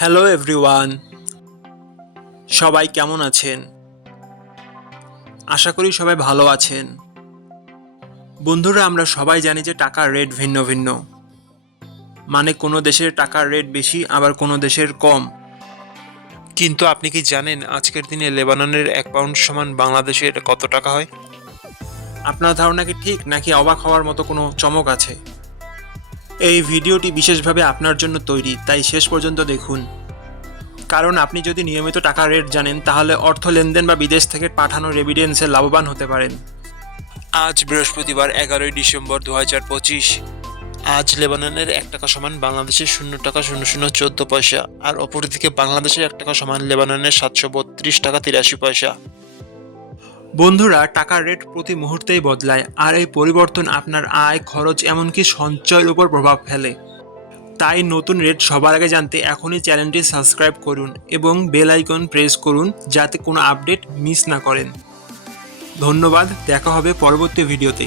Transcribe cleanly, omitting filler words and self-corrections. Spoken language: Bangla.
হ্যালো এভরিওয়ান, সবাই কেমন আছেন? আশা করি সবাই ভালো আছেন। বন্ধুরা, আমরা সবাই জানি যে টাকার রেট ভিন্ন ভিন্ন। মানে কোনো দেশের টাকার রেট বেশি, আবার কোনো দেশের কম। কিন্তু আপনি কি জানেন আজকের দিনে লেবাননের 1 পাউন্ড সমান বাংলাদেশের কত টাকা হয়? আপনার ধারণা কি ঠিক, নাকি অবাক হওয়ার মতো কোনো চমক আছে? এই ভিডিওটি বিশেষভাবে আপনার জন্য তৈরি, তাই শেষ পর্যন্ত দেখুন। কারণ আপনি যদি নিয়মিত টাকার রেট জানেন, তাহলে অর্থ লেনদেন বা বিদেশ থেকে পাঠানো রেমিটেন্সে লাভবান হতে পারেন। আজ বৃহস্পতিবার 11ই ডিসেম্বর 2025। আজ লেবাননের 1 টাকা সমান বাংলাদেশের 0 টাকা 0014 পয়সা, আর অপরদিকে বাংলাদেশের 1 টাকা সমান লেবাননের 732 টাকা 83 পয়সা। বন্ধুরা, টাকার রেট প্রতি মুহূর্তেই বদলায়, আর এই পরিবর্তন আপনার আয়, খরচ, এমনকি সঞ্চয়ের উপর প্রভাব ফেলে। তাই নতুন রেট সবার আগে জানতে এখনই চ্যানেলটি সাবস্ক্রাইব করুন এবং বেল আইকন প্রেস করুন, যাতে কোনো আপডেট মিস না করেন। ধন্যবাদ, দেখা হবে পরবর্তী ভিডিওতে।